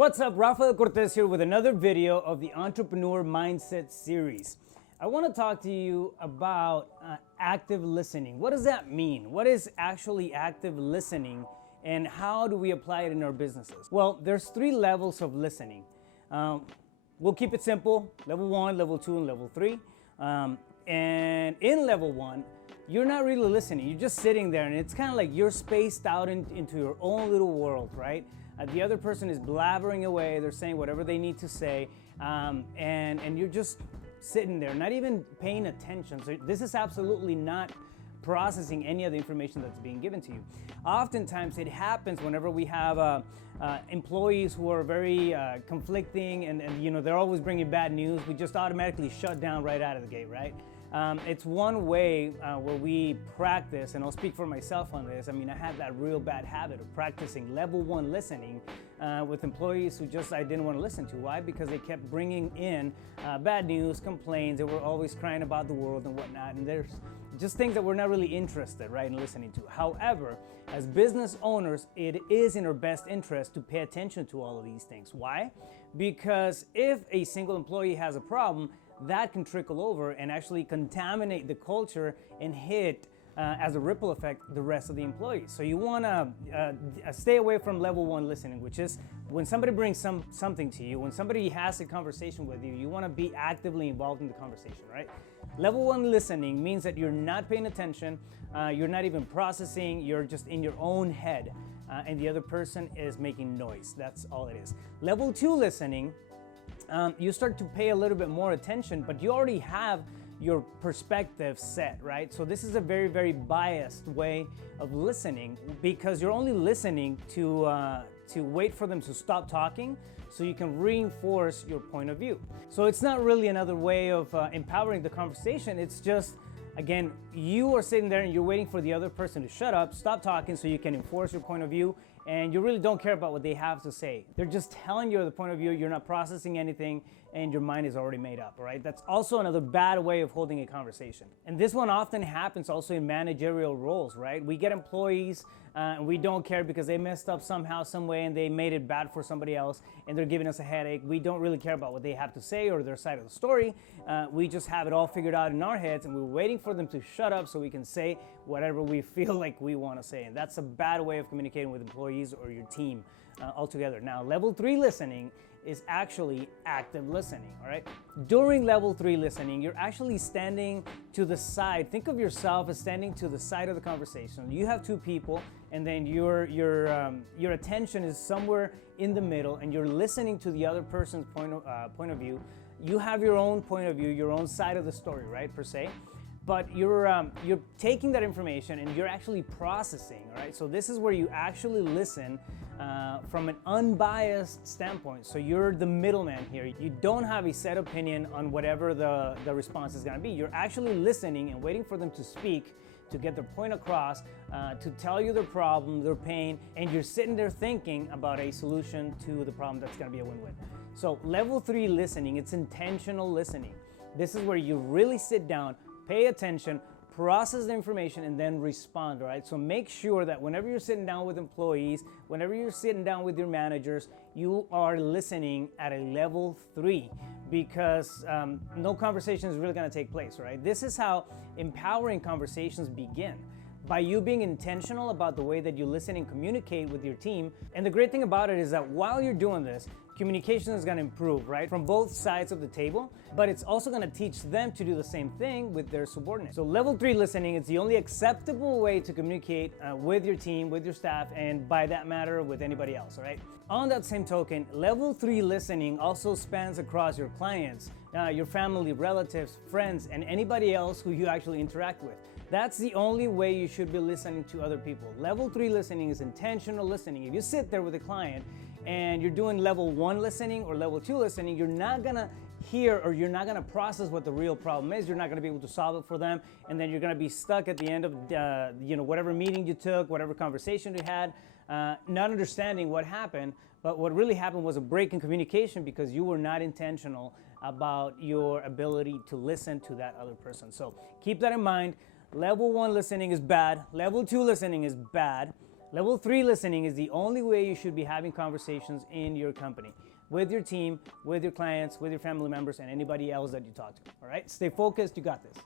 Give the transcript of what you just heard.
What's up, Rafael Cortez here with another video of the Entrepreneur Mindset series. I want to talk to you about active listening. What does that mean? What is actually active listening and how do we apply it in our businesses? Well, there's 3 levels of listening. We'll keep it simple: level 1, level 2, and level 3. And in level 1, you're not really listening. You're just sitting there and it's kind of like you're spaced out into your own little world, right? The other person is blabbering away. They're saying whatever they need to say. And you're just sitting there, not even paying attention. So this is absolutely not processing any of the information that's being given to you. Oftentimes it happens whenever we have employees who are very conflicting and you know, they're always bringing bad news. We just automatically shut down right out of the gate, right? It's one way where we practice, and I'll speak for myself on this. I mean, I had that real bad habit of practicing level 1 listening with employees who just I didn't want to listen to. Why? Because they kept bringing in bad news, complaints. They were always crying about the world and whatnot, and there's just things that we're not really interested, right, in listening to. However, as business owners, it is in our best interest to pay attention to all of these things. Why? Because if a single employee has a problem, that can trickle over and actually contaminate the culture and hit as a ripple effect the rest of the employees. So you want to stay away from level 1 listening, which is when somebody brings something to you, when somebody has a conversation with you, you want to be actively involved in the conversation, right? Level 1 listening means that you're not paying attention, you're not even processing, you're just in your own head, and the other person is making noise. That's all it is. Level 2 listening, you start to pay a little bit more attention, but you already have your perspective set, right? So this is a very, very biased way of listening because you're only listening to wait for them to stop talking so you can reinforce your point of view. So it's not really another way of empowering the conversation. It's just, again, you are sitting there and you're waiting for the other person to shut up, stop talking so you can enforce your point of view, and you really don't care about what they have to say. They're just telling you the point of view, you're not processing anything, and your mind is already made up, right? That's also another bad way of holding a conversation. And this one often happens also in managerial roles, right? We get employees and we don't care because they messed up somehow, some way, and they made it bad for somebody else, and they're giving us a headache. We don't really care about what they have to say or their side of the story. We just have it all figured out in our heads, and we're waiting for them to shut up so we can say whatever we feel like we want to say. And that's a bad way of communicating with employees or your team altogether. Now, level 3 listening is actually active listening, all right? During level 3 listening, you're actually standing to the side. Think of yourself as standing to the side of the conversation. You have 2 people, and then your attention is somewhere in the middle, and you're listening to the other person's point of view. You have your own point of view, your own side of the story, right, per se. But you're taking that information and you're actually processing, all right? So this is where you actually listen from an unbiased standpoint. So you're the middleman here. You don't have a set opinion on whatever the response is gonna be. You're actually listening and waiting for them to speak, to get their point across, to tell you their problem, their pain, and you're sitting there thinking about a solution to the problem that's gonna be a win-win. So level 3 listening, it's intentional listening. This is where you really sit down, pay attention, process the information, and then respond, all right? So make sure that whenever you're sitting down with employees, whenever you're sitting down with your managers, you are listening at a level 3 because no conversation is really gonna take place, right? This is how empowering conversations begin. By you being intentional about the way that you listen and communicate with your team. And the great thing about it is that while you're doing this, communication is gonna improve, right? From both sides of the table, but it's also gonna teach them to do the same thing with their subordinates. So level 3 listening is the only acceptable way to communicate with your team, with your staff, and by that matter, with anybody else, all right? On that same token, level 3 listening also spans across your clients, your family, relatives, friends, and anybody else who you actually interact with. That's the only way you should be listening to other people. Level 3 listening is intentional listening. If you sit there with a client and you're doing level 1 listening or level 2 listening, you're not gonna hear or you're not gonna process what the real problem is. You're not gonna be able to solve it for them, and then you're gonna be stuck at the end of whatever meeting you took, whatever conversation you had, not understanding what happened. But what really happened was a break in communication because you were not intentional about your ability to listen to that other person. So keep that in mind. Level 1 listening is bad. Level 2 listening is bad. Level 3 listening is the only way you should be having conversations in your company, with your team, with your clients, with your family members, and anybody else that you talk to. All right? Stay focused. You got this.